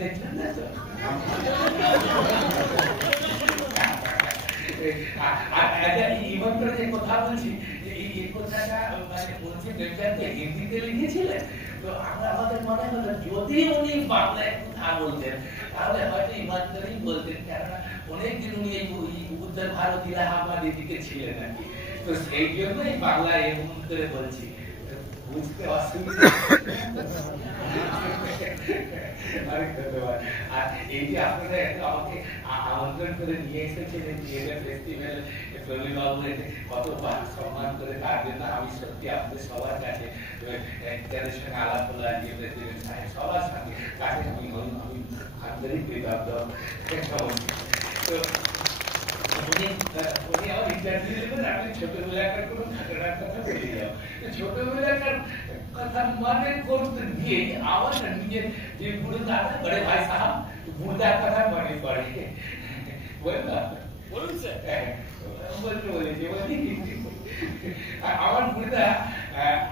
দেখলেন না তো? যে কথা বলছি এই কথাটা মানে বলছি হিন্দিতে লিখেছিলেন, তো আমরা আমাদের মনে হলো যদি উনি বাংলায় কথা বলতেন তাহলে হয়তো ইমানদারি বলতেন, কেননা অনেকদিন উনি এই উত্তর ভারত ইলাহাবাদ এদিকে ছিলেন নাকি, তো সেই জন্যই বাংলায় এমন করে বলছি, বুঝতে অসুবিধা। আর এই যে আপনারা আমাকে আমন্ত্রণ করে নিয়ে এসেছিলেন ফেস্টিভ্যাল, প্রবীণ বাবু কত সম্মান করে, তার জন্য আমি সত্যি আপনাদের সবার কাছে যাদের সঙ্গে আলাপ করলাম, সবার সঙ্গে কাছে আমি আন্তরিক কৃতজ্ঞ। তো উনি আমার ইন্টারভিউ দেবেন, আপনি ছোটবেলাকার কোনো ঘটনার কথা বলে যাও, ছোটবেলাকার কথা মনে করতে গিয়ে আমার নিজের যে বুড়ো দাদা বড়ে ভাই সাহেব বুড়ার কথা মনে পড়ে। বলুন স্যার। বলতে বলেছি আমার বুড়া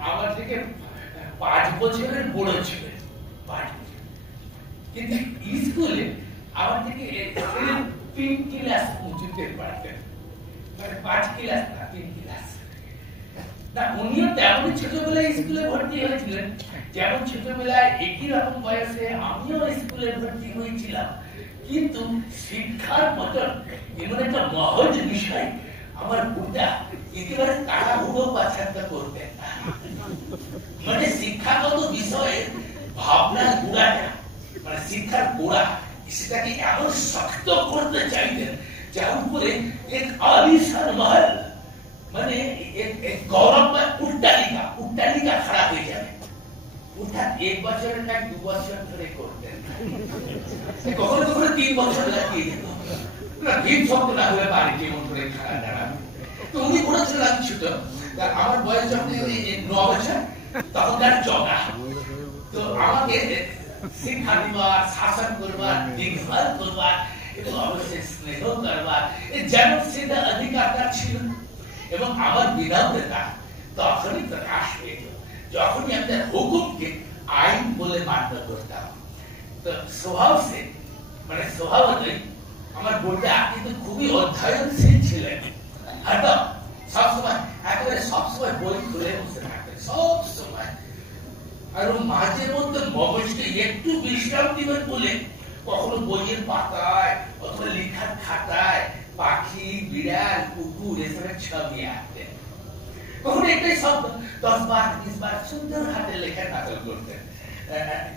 আমার থেকে 5 বছরের বড় ছিলেন, 5 বছর, কিন্তু স্কুলে আমার থেকে 3 ক্লাস উঁচুতে পড়তেন, মানে 5 ক্লাস না 3 ক্লাস। না উনিও তেমনই ছোটবেলায় স্কুলে ভর্তি হয়েছিলেন, যেমন ছোটবেলায় একই রকম বয়সে আমিও স্কুলে ভর্তি হয়েছিলাম, কিন্তু শিক্ষার পতন এমন একটা মহৎ বিষয় আমার বুড়া একেবারে তাড়াহুড়ো পছন্দ করতেন না, মানে শিক্ষাগত বিষয়ে ভাবনার গোড়াটা, মানে শিক্ষার গোড়া সেটাকে এমন শক্ত করতে চাইতেন যার উপরে এক আলিশান মহল, মানে এক গৌরবময় উট্টালিকা খাড়া হয়ে যাবে, অর্থাৎ 1 বছরের না 2 বছর ধরে করতেন, কখনো কখনো 3 বছর লাগিয়ে যেত, ভিড় শক্ত না হলে বাড়ি যেমন করে খাড়া দাঁড়াবে। তো উনি বলেছিলেন ছোট, আমার বয়স যখন 9 বছর তখন তার জগা, তো আমাকে শিক্ষা দিবার, শাসন করবার, দেখভাল করবার এবং অবশ্যই স্নেহ করবার যেমন সেটা অধিকার তার ছিল, এবং আমার বিনম্রতা তখনই প্রকাশ পেত যখনই আমি তার হুকুমকে আইন বলে মান্য করতাম। তো স্বভাবসে মানে স্বভাবতই আমার বুড়া কিন্তু খুবই অধ্যয়নশীল ছিলেন, হয়তো সবসময় একেবারে সবসময় বই খুলে বসে থাকতেন সবসময়, আর মাঝে মধ্যে মগজকে একটু বিশ্রাম দিবেন বলে কখনো বইয়ের পাতায় অথবা লেখার খাতায় পাখি, বিড়াল, কুকুর এসবের ছবি আঁকতেন, কখনো একটাই শব্দ 10 বার 20 বার সুন্দর হাতে লেখা নকল করতেন,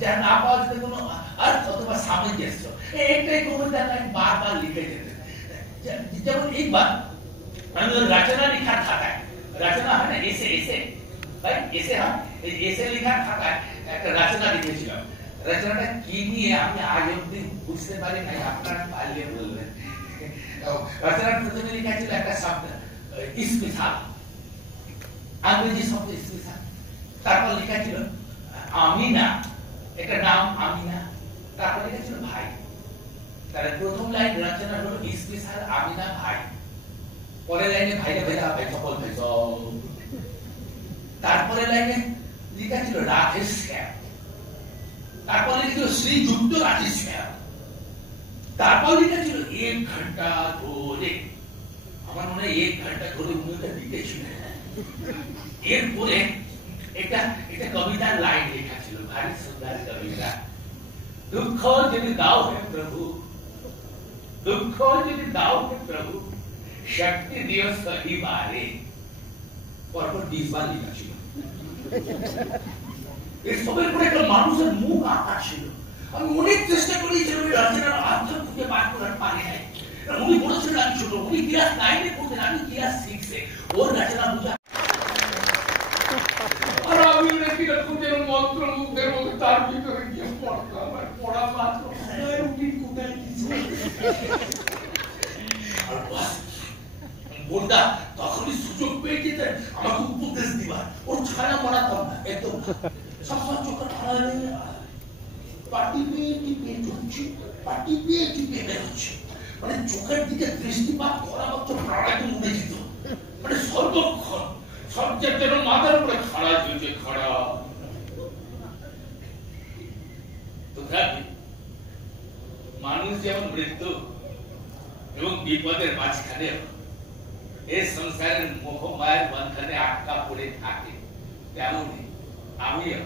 যার না পাওয়া যেতে কোনো অর্থ অথবা সামঞ্জস্য, একটাই কবিতা বারবার লিখে যেতেন। যেমন একবার আমি রচনা লেখার খাতায়, রচনা হয় না এসে এসে ভাই এসে হয়, এই এসে লেখার খাতায় একটা রচনা লিখেছিলাম, রচনাটা কি নিয়ে আমি আজ অব্দি বুঝতে পারি নাই, আপনারা পারলে বলবেন। রচনার প্রথমে লেখা ছিল একটা শব্দ ইসমিসাল, ইংরেজি শব্দ ইসমিসাল, তারপর লেখা ছিল আমিনা, একটা নাম আমিনা, তারপর লেখা ছিল ভাই, তাহলে প্রথম লাইন রচনা হলো ইসমিসাল আমিনা ভাই, পরের লাইনে ভাইরা ভেজা ভাই সকল ভাই, তারপরে লাইনে লেখা ছিল রাধে শ্যাম, তারপর লেখা ছিল শ্রীযুক্ত রাধে শ্যাম, তারপর লেখা ছিল 1 ঘন্টা ধরে, আমার মনে হয় 1 ঘন্টা ধরে উনি ওটা লিখেছিলেন। এরপরে এটা কবিতার লাইন লেখা ছিল, ভারী সুন্দর কবিতা, দুঃখ যদি দাও হে প্রভু, দুঃখ যদি দাও হে প্রভু, শক্তি দিও সহিবারে, পরপর 20 বার লেখা ছিল। এসবের পরে একটা মানুষের মুখ আঁকা ছিল, আমি অনেক চেষ্টা করেছিলাম রচনার অর্থ খুঁজে বার করার পারি নাই, উনি বলেছিলেন আমি ছোট, উনি ক্লাস 9 এ পড়তেন, আমি ক্লাস 6 এ, ওর রচনা বুঝা আর আমি রেখিটা খুঁজে মন্ত্র মুখের মধ্যে তার ভিতরে গিয়ে পড়তাম, আর পড়া মাত্র উনি কোথায় কিছু বোর্ডা তখনই সুযোগ পেয়ে যেতেন আমাকে উপদেশ দিবার, ওর ছায়া মারাতাম না একদম, সবসময় চোখের পাটি পেয়ে টিপে ঢুকছি, পাটি পেয়ে টিপে বেরোচ্ছে, মানে চোখের দিকে দৃষ্টিপাত করা মাত্র প্রাণাকে উড়ে যেত, মানে সর্বক্ষণ সবচেয়ে মাথার উপরে খাড়া হয়েছে, খাড়া তথাপি মানুষ যেমন মৃত্যু এবং বিপদের মাঝখানে এই সংসারের মোহ মায়ের বন্ধনে আটকা পড়ে থাকে, তেমনি আমিও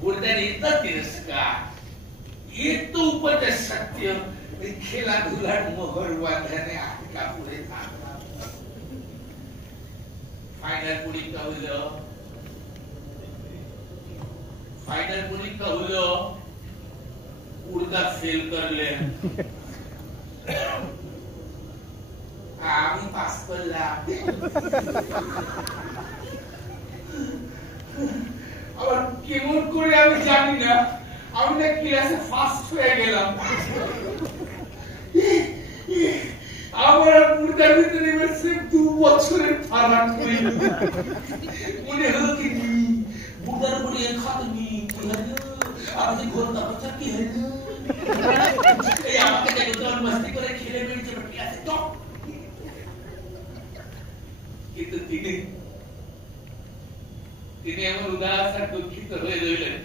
बुढ़ारी इतना तिरस्कार, ये तो ऊपर से सत्य, खेला धूला मोहर हुआ धने आका पूरे था। फाइनल पूरी का हुलो, उड़दा फेल कर ले, आमी पास कर ला। আবার কেমন করে আমি জানি না, আমি না ক্লাসে ফার্স্ট হয়ে গেলাম। আমার বুড়ার ভিতরে বসে 2 বছরের ফারাক হয়ে মনে হলো কি বুড়ার বড়ি খাতনি কি হলো আপনি ঘোরটা পচা কি হলো এই আমাকে দেখো তো মস্তি করে খেলে বেরিয়েছে ক্লাসে টপ। কিন্তু তিনি এমন উদাস আর দুঃখিত হয়ে রইলেন,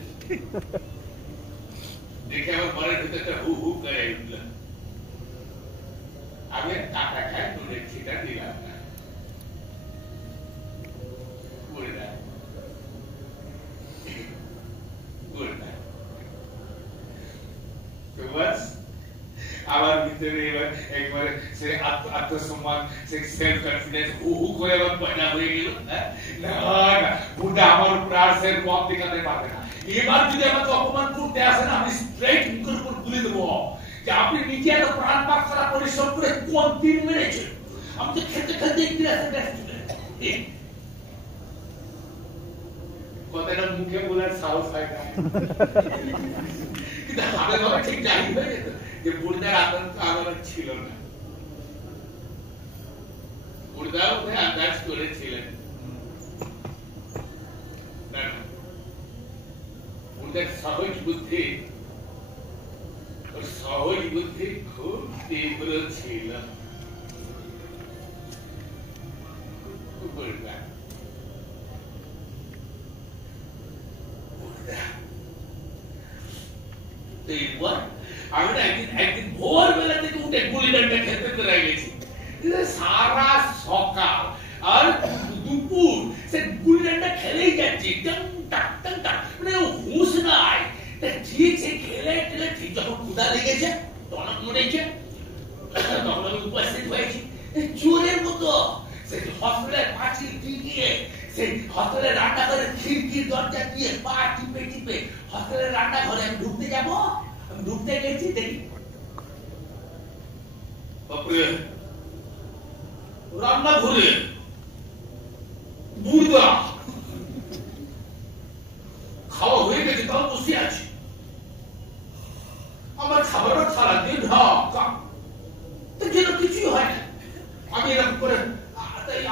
দেখে আমার মনের ভিতরটা হু হু করে উঠল। আমি টাকা খাই তুলে সেটা দিলাম না, আমার ভিতরে এবার একবারে সে আত্মসম্মান, সে সেলফ কনফিডেন্স হু হু করে এবার পয়দা হয়ে গেল। না না, বুড়া আমার উপর আর সে রূপ দেখাতে পারবে না। এবার যদি আমাকে অপমান করতে আসেন, আমি স্ট্রেট মুখের উপর গুলি দেবো যে আপনি নিজে এত প্রাণ পাক করা পরিশ্রম করে কোন দিন মেরেছেন। আমি তো খেতে খেতে ক্লাসে ব্যস্ত কথাটা মুখে বলার সাহস হয় না, কিন্তু হাতে ধরে ঠিক জানি হয়ে যেত যে বুড়দার আতঙ্ক আমার ছিল না। বুড়দাও ওদের আন্দাজ করেছিলেন না, বুড়দার সহজ বুদ্ধি খুব তীব্র ছিল। বুড়দা আমি না একদিন ভোরবেলা থেকে উঠে গুলি ডান্ডা খেলতে চলে গেছি। সারা সকাল আর দুপুর সে গুলি ডান্ডা খেলেই যাচ্ছি, মানে হুঁশ নাই। ঠিক সে খেলে টেলে ঠিক যখন ক্ষুধা লেগেছে, টনক মরেছে, তখন আমি উপস্থিত হয়েছি চোরের মতো। সে হসপিটালের পাঁচিল টিকিয়ে, সেই হসপিটালের রান্নাঘরের খিড়কির দরজা দিয়ে পা টিপে টিপে হসপিটালের রান্নাঘরে আমি ঢুকতে যাবো। ঢুকতে গেছি, দেখি রান্নাঘরে বুড়দা খাওয়া হয়ে গেছে, তাও বসে আছি। আমার খাবারও ছাড়া দিয়ে ঢাকা, যেন কিছুই হয় না। আমি এরকম করে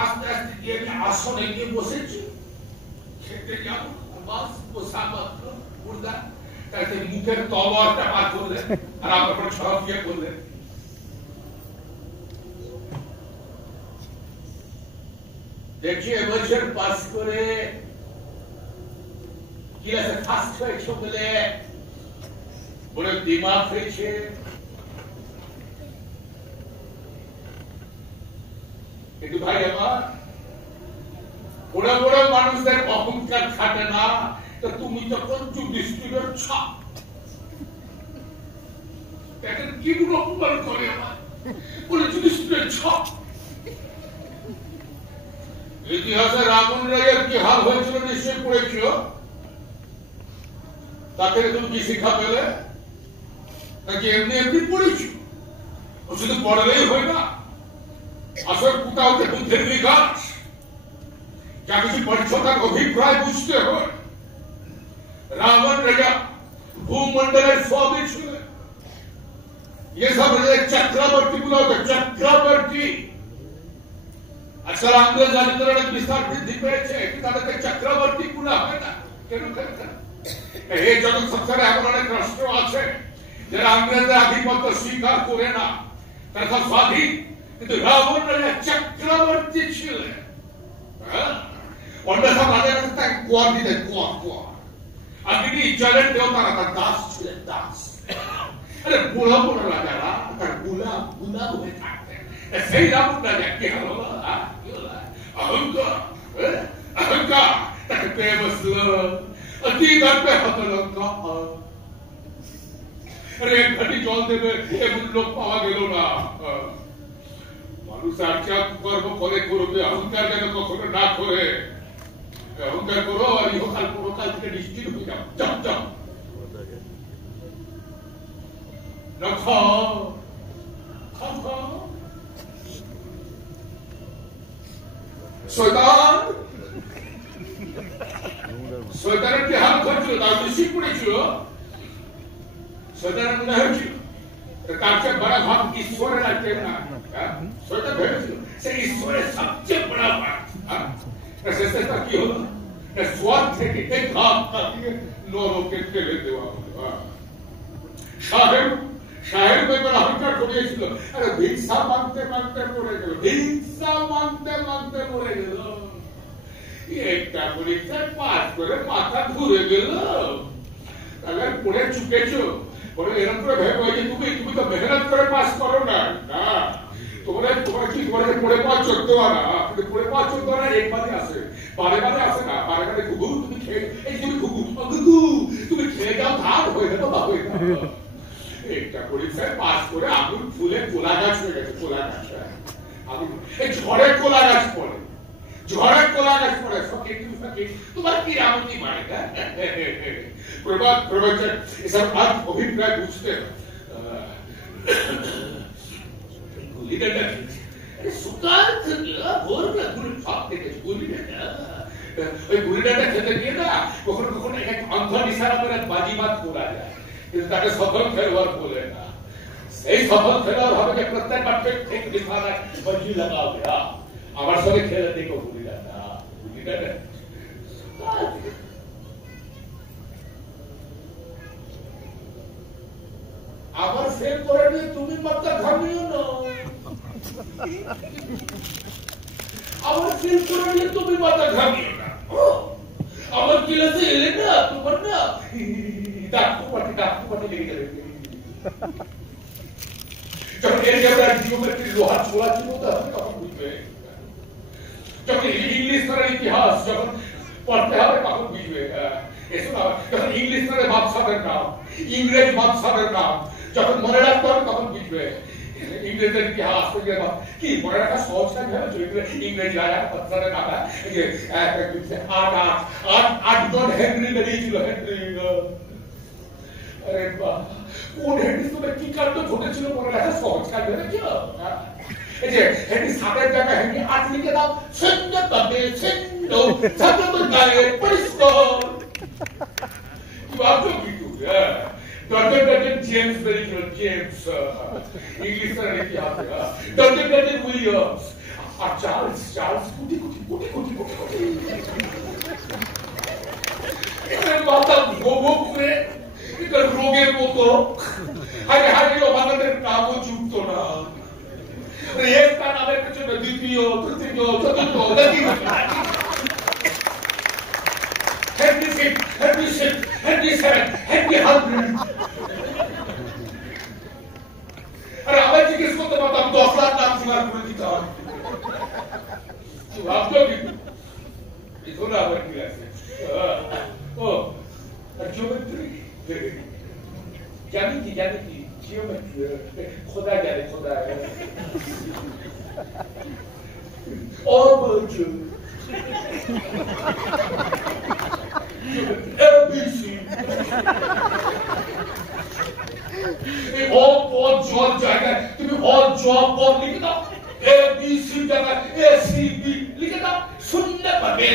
আস্তে আস্তে গিয়ে আসনে গিয়ে বসেছি, খেতে যাবো। বাস বসা মাত্র বুড়দা তাতে মুখের তলোয়ারটা বার করলেন আর আমার উপর ঝাঁপিয়ে পড়লেন। দেখছি এবছর পাস করে ক্লাসে ফার্স্ট হয়েছে বলে বড় দিমাগ হয়েছে। কিন্তু ভাই আমার বড় বড় মানুষদের অহংকার খাটে না, তো তুমি যখন যুধিষ্ঠিরের ছাপ দেখেন কিগুলো অপমান করে আমার, বলে যুধিষ্ঠিরের ছাপ। ইতিহাসে রাবণ রায়ের কি হাল হয়েছিল নিশ্চয় পড়েছিল, তাকে তুমি কি শিক্ষা পেলে? নাকি এমনি এমনি পড়েছ? ও শুধু পড়লেই হয় না, আসল পুতা হতে বুদ্ধের বিকাশ। যা কিছু পড়ছ তার অভিপ্রায় বুঝতে হয়। रावण राजा भूमंडल स्वामी छुए, ये सब चक्रवर्ती बुला होता, चक्रवर्ती। आजकल अंग्रेज अधिकरण विस्तार वृद्धि পেয়েছে, তাদেরকে চক্রবর্তী বলা হয় না কেন? এই জগৎ সংসারে এমন অনেক রাষ্ট্র আছে যারা ইংরেজের আধিপত্য স্বীকার করে না, তারা স্বাধীন। কিন্তু রাবণ রাজা চক্রবর্তী ছিলেন। অন্য সব রাজারা তাকে কোয়ার দিতেন, কোয়ার। আগে ইচ্ছালের দেওতা না তার দাস ছিলেন দাস আরে বুড়া বুড়া রাজারা তার গুলা হয়ে থাকতেন সেই রাবণ রাজা কি হলো অহংকার তাকে পেয়ে বসলো অতি দর্পে হতল আরে এক ঘটি জল দেবে এমন লোক পাওয়া গেল না মানুষ আর যা কর্ম করে করবে অহংকার যেন কখনো না করে অহংকার করো আর ইহকাল পরকাল থেকে নিশ্চিত হয়ে যাও যাও যাও শয়তানের কি হাল করছিল তার বেশি পড়েছিল শয়তানের মনে হয়েছিল তার চেয়ে বড় ভাব ঈশ্বরের আছে না শয়তান ভেবেছিল সে ঈশ্বরের সবচেয়ে বড় ভাব শেষটা কি হলো স্বাদ থেকে এক হাত কাটিয়ে নরকে ফেলে দেওয়া হলো সাহেব এবার অহংকার করিয়েছিল আরে ভিক্ষা মানতে মানতে মরে গেল ভিক্ষা মানতে মানতে মরে গেল একটা পরীক্ষায় পাস করে মাথা ঘুরে গেল তাহলে পড়ে চুকেছো পরে এরকম করে ভেবে যে তুমি তো মেহনত করে পাস করো না তোমরা কি তোমাকে পড়ে পাওয়া চলতে না কিন্তু পড়ে পাওয়া চলতে না একবারে আসে বারে আসে না বারে ঘুঘু তুমি খেয়ে এই তুমি ঘুঘু তুমি খেয়ে যাও ভাত হয়ে যাবো বা হয়ে যাবো একটা পরীক্ষায় পাস করে আগুন ফুলে কোলা গাছ হয়ে গেছে কোলা গাছ আগুন এই ঝড়ে কোলা গাছ পড়ে সব একটু থাকে তোমার কি রামতি মানে প্রবচন এসব আজ অভিপ্রায় বুঝতে গুলিটা সুকাল থেকে ভোরবেলা গুলি সব থেকে গুলিটা ওই গুলিটাটা খেতে গিয়ে না কখনো এক অন্ধ ইশারা করে বাজিবাদ করা যায় কিন্তু তাকে সফল খেলোয়াড় বলে না সেই সফল খেলোয়াড় হবে যে প্রত্যেক বার ঠিক নিশানা বাজি লাগাবে আমার সঙ্গে খেলে দেখো গুলিটা আবার ফেল করে নিয়ে তুমি মাথা ঘামিও না আবার ফেল করে নিয়ে তুমি মাথা ঘামিও না আমার ক্লাসে এলে না তোমার না ডাক্তার পাটি লেগে যাবে যখন এর জায়গায় জিওমেট্রি লোহার ছোলা ছিল তখন বুঝবে যখন ইংলিশ পড়ার ইতিহাস যখন পড়তে হবে তখন বুঝবে এসো না যখন ইংলিশ পড়ে বাদশাহের নাম ইংরেজ বাদশাহের নাম যখন মনে রাখতে হবে তখন বুঝবে ইংরেজের ইতিহাস কি মনে রাখা সহজ না ভেবেছো ইংরেজ রাজা বাদশাহের নাম আট হেনরি বেরিয়েছিল হেনরি আরে বাহ কোন হেনরি তুমি কি কাণ্ড ঘটেছিল মনে রাখা সহজ কাজ ভেবেছো এই যে হেনরি সাতের জায়গায় হেনরি আট লিখে দাও ছন্দ তবে ছন্দ ছাত্র গায়ে পরিষ্কার কি ভাবছো কিন্তু ডজন জেমস বেরিয়েছিল জেমস ইংলিশের ইতিহাসে ডজন উইলিয়ামস আর চার্লস কোটি মাথা ভোগ করে এটা রোগের মতো হারে আমাদের নামও যুক্ত না একটা নামের পেছনে দ্বিতীয় তৃতীয় চতুর্থ আরে আমার জিজ্ঞেস করতে পারতাম 10 লাখ নাম জোগাড় করে দিতে হবে ভাবতেও কিন্তু এখনো আবার কি আছে ও জিওমেট্রি জানি কি জিওমেট্রি খোদা জানে খোদা অবজু ABC এই অল জব জায়গায় তুমি অল জব পদ লিখে দাও ABC জায়গায় ACB লিখে দাও শুনলে পাবে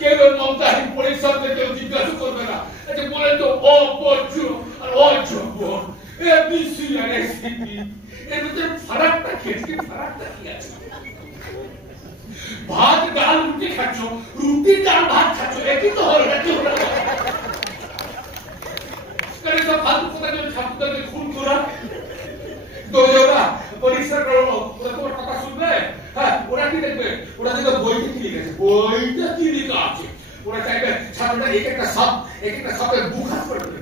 কেউ মমতাহীন পরিশ্রমে কেউ জিজ্ঞাসা করবে না আচ্ছা বলেন তো অবজু আর অজব ABC আর ACB এর মধ্যে ফারাকটা কি আছে ভাত ডাল রুটি খাচ্ছ রুটি ডাল ভাত খাচ্ছ একই তো হলো নাকি হলো কারণ সব ফালতু কথা যদি ছাত্রদের খুন করা তো ওরা পরীক্ষা করো ওরা তোমার কথা শুনবে হ্যাঁ ওরা কি দেখবে ওরা দেখো বইতে কি লিখেছে, বইটা কি লেখা আছে, ওরা চাইবে ছাত্রটা এক একটা শব্দের মুখস্থ করে দেবে,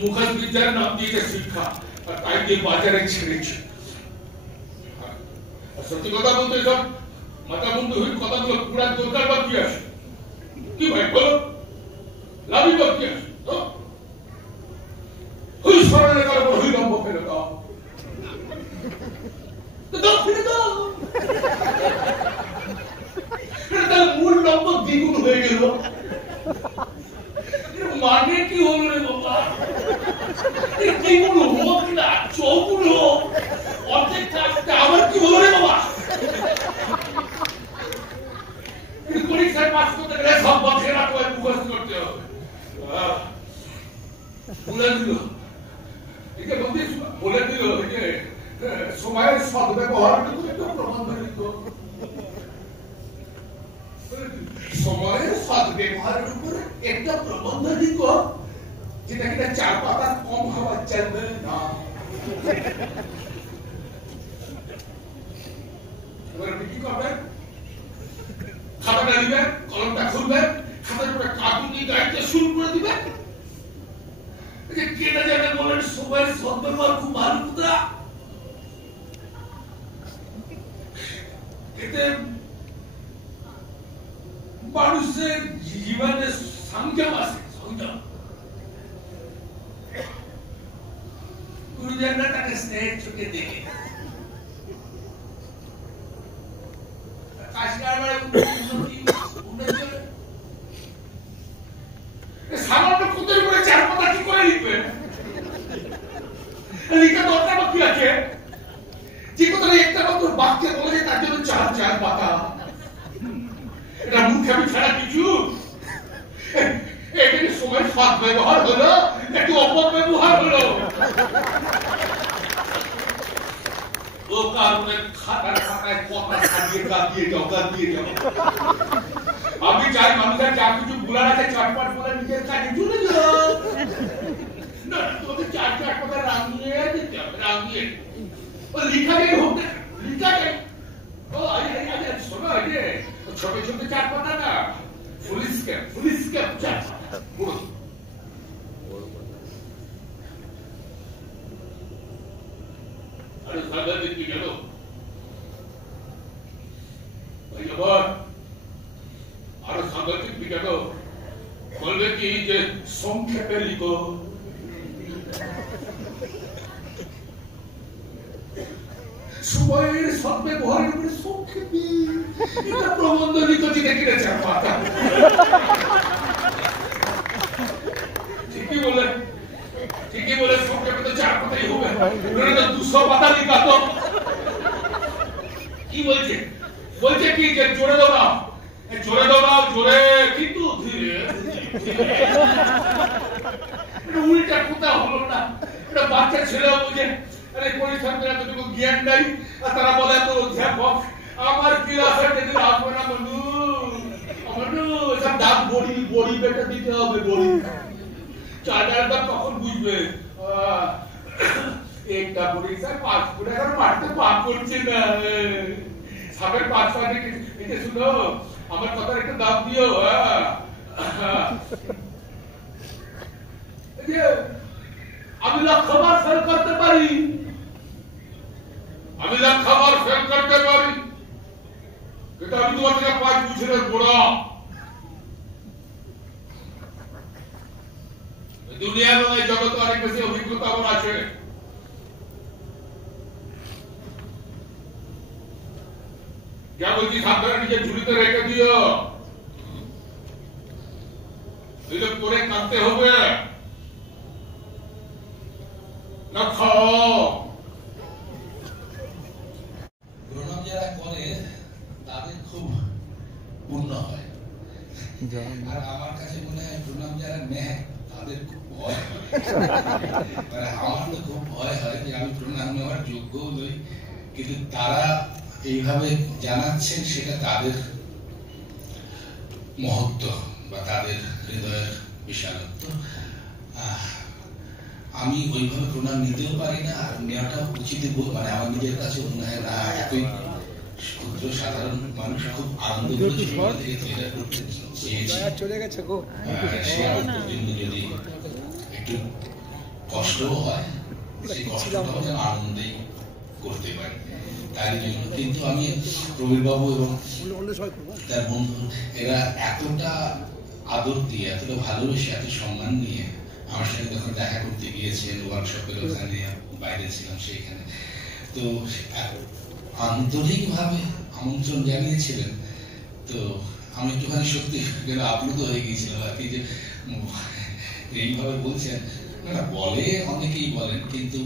মুখস্থ বিদ্যার নাম দিয়েছে শিক্ষা, আর তাই দিয়ে বাজারে ছেড়েছে। সত্যি কথা বলতে সব মাথা বন্ধু হয়ে কথাগুলো পুরা দরকার বা কি আছে, কি ভাই বলো, লাভই বা কি আছে? হুই স্মরণের কারণে হুই লম্ব ফেলে দাও, ফেলে দাও, তার মূল লম্ব দ্বিগুণ হয়ে গেল, মানে কি হলো রে বাবা? দ্বিগুণ হোক না চৌগুণ হোক, অর্ধেক থাকতে আবার কি হলো রে বাবা? পরীক্ষায় পাস করতে গেলে সব বছর মুখস্থ করতে হবে, বলে দিল বলে দিল যে সময়ের সদ্ব্যবহার প্রবন্ধ, সময়ের সদ্ব্যবহারের উপরে একটা প্রবন্ধ লিখ, যেটা কিনা 4 পাতা কম হওয়া চলবে না। এবার কি করবেন? খাতাটা দিবেন, কলমটা খুলবেন, খাতার উপরে কাগজ দিয়ে গাইতে শুরু করে দিবেন। কেটে যাবে বলেন সময়ের সদ্ব্যবহার খুব ভালো কথা, এতে মানুষের জীবনে সংযম আছে, সংযম। গুরুজনরা তাকে স্নেহের চোখে দেখে, সামান্য খুদের করে 4 পাতা কি করে লিখবেন? লিখে দরকার কি আছে? যে কথাটা একটা মাত্র বাক্যে বলে যায় তার জন্য 4 পাতা, এটা মুখামি ছাড়া কিছু? এখানে সময় সৎ ব্যবহার হলো, একটু অপব্যবহার হলো। ও কারণে খাতার খাতায় কথা কাঁদিয়ে যাও। আমি চাই মানুষের যা কিছু ভুলার আছে চটপট বলে নিজের কাজে চলে যাও, না তোদের 4 কথা রাঙিয়ে দিতে হবে, রাঙিয়ে ও লিখা যাই হোক না, লিখা যাই। ও আরে শোনো, যে ছোট ছোট 4 কথা না, পুলিশ ক্যাপ 4 পাতা পুরো। আরে সাদা দেখতে গেল আরো সাংঘাতিক বিজ্ঞান বলবে কি যে সংক্ষেপে লিখো, সময়ের সদ্ব্যবহারের উপরে সংক্ষেপে এটা প্রবন্ধ লিখো, যেটা কিনে 4 পাতা। ঠিকই বলে সংক্ষেপে তো 4 পাতাই হবে, 200 পাতা লিখা তো। কি বলছে কি যে জোরে দাও না, জোরে কিন্তু ধীরে উল্টা কোথা হলো না? এটা বাচ্চা ছেলেও বুঝে, আরে পরীক্ষার্থীরা এতটুকু জ্ঞান নাই, আর তারা বলে তো অধ্যাপক আমার ক্লাসে যেদিন আসবে না বন্ধু, সব দাম বড়ি বেটা দিতে হবে, বড়ি চার্জারটা তখন বুঝবে। একটা পরীক্ষায় 5 ফুট এখন মারতে পাপ করছে না, সাপের 5 পাটি এটা শুনো, আমার কথার একটা দাম দিও। আমি 1,00,000 বার ফেল করতে পারি, কিন্তু আমি তোমার থেকে 5 বছরের বড়। দুনিয়ার নয়, জগতে অনেক বেশি অভিজ্ঞতা আমার আছে। যা বলছি সাবধানে নিজের ঝুলিতে রেখে দিও, দিলে পরে কাঁদতে হবে না। প্রণাম যারা করে তাদের খুব পূর্ণ হয়, আর আমার কাছে মনে হয় প্রণাম যারা নেয় তাদের খুব ভয় হয়। আমার তো খুব ভয় হয় যে আমি প্রণাম নেওয়ার যোগ্য নই, কিন্তু তারা এইভাবে জানাচ্ছেন সেটা তাদের মহত্ব বা তাদের হৃদয়ের বিশালত্ব। আমি ওইভাবে প্রণাম নিতেও পারি না, আর নেওয়াটা উচিত, মানে আমার নিজের কাছে মনে হয় না, ক্ষুদ্র সাধারণ মানুষ খুব আনন্দ করে ছোটবেলা থেকে থিয়েটার করতে চেয়েছি। চলে গেছে গো সে পর্যন্ত যদি একটু কষ্টও হয়, সেই কষ্টটাও যেন আনন্দেই করতে পারি তাই জন্য। কিন্তু আমি প্রবীর বাবু এবং তার বন্ধু এরা এতটা আদর দিয়ে, এতটা ভালোবেসে, এত সম্মান নিয়ে আমার সঙ্গে যখন দেখা করতে গিয়েছেন ওয়ার্কশপের ওখানে, বাইরে ছিলাম সেইখানে, তো আন্তরিকভাবে আমন্ত্রণ জানিয়েছিলেন। তো আমি একটুখানি সত্যি আপ্লুত হয়ে গিয়েছিলাম আর কি, যে এইভাবে বলছেন। না বলে অনেকেই বলেন, কিন্তু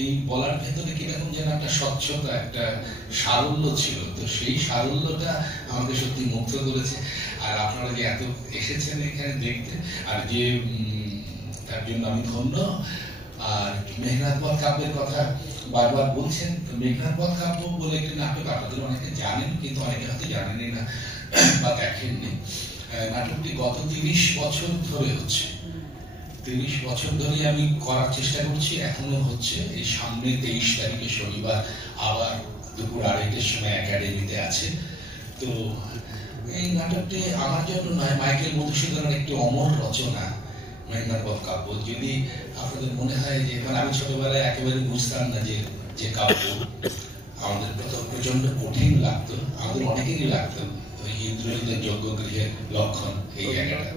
এই বলার ভেতরে কিরকম যেন একটা স্বচ্ছতা, একটা সারল্য ছিল। তো সেই সারল্যটা আমাকে সত্যি মুগ্ধ করেছে। আর আপনারা যে এত এসেছেন এখানে দেখতে, আর যে তার জন্য আমি ধন্য। আর মেঘনাদ বধ কাব্যের কথা বারবার বলছেন। তো মেঘনাদ বধ কাব্য বলে একটি নাটক আপনাদের অনেকে জানেন, কিন্তু অনেকে হয়তো জানেনই না বা দেখেননি। নাটকটি গত 30 বছর ধরে হচ্ছে। 30 বছর ধরে আমি করার চেষ্টা করছি, এখনো হচ্ছে। এই সামনে 23 তারিখে শনিবার আবার দুপুর 2:30টার সময় একাডেমিতে আছে। তো এই নাটকটি আমার জন্য নয়, মাইকেল মধুসূদনের একটি অমর রচনা মেঘনাদ বধ কাব্য। যদি আপনাদের মনে হয় যে, মানে আমি ছোটবেলায় একেবারে বুঝতাম না যে কাব্য আমাদের প্রচন্ড কঠিন লাগতো, আমাদের অনেকেরই লাগতো। ইন্দ্রজিতের যজ্ঞ গৃহের লক্ষণ এই জায়গাটা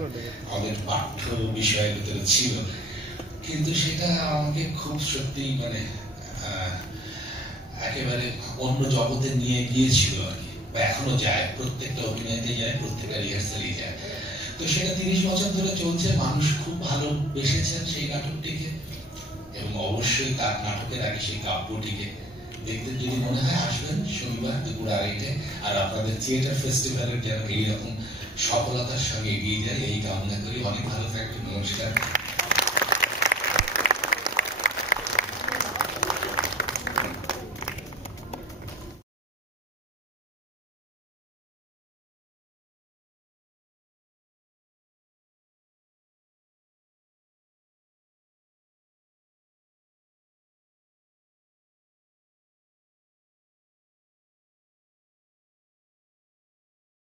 আমাদের পাঠ্য বিষয়ের ভিতরে ছিল, কিন্তু সেটা আমাকে খুব সত্যি মানে একেবারে অন্য জগতে নিয়ে গিয়েছিল আর কি, বা এখনো যায়। প্রত্যেকটা অভিনয়তে যায়, প্রত্যেকটা রিহার্সালই যায়। তো সেটা 30 বছর ধরে চলছে। মানুষ খুব ভালোবেসেছেন সেই নাটকটিকে, এবং অবশ্যই তার নাটকের আগে সেই কাব্যটিকে দেখতে যদি মনে হয় আসবেন শনিবার দুপুর 2:30টায়। আর আপনাদের থিয়েটার ফেস্টিভ্যালের যেন এইরকম সফলতার সঙ্গে এগিয়ে যায় এই কামনা করি। অনেক ভালো থাকবেন। নমস্কার।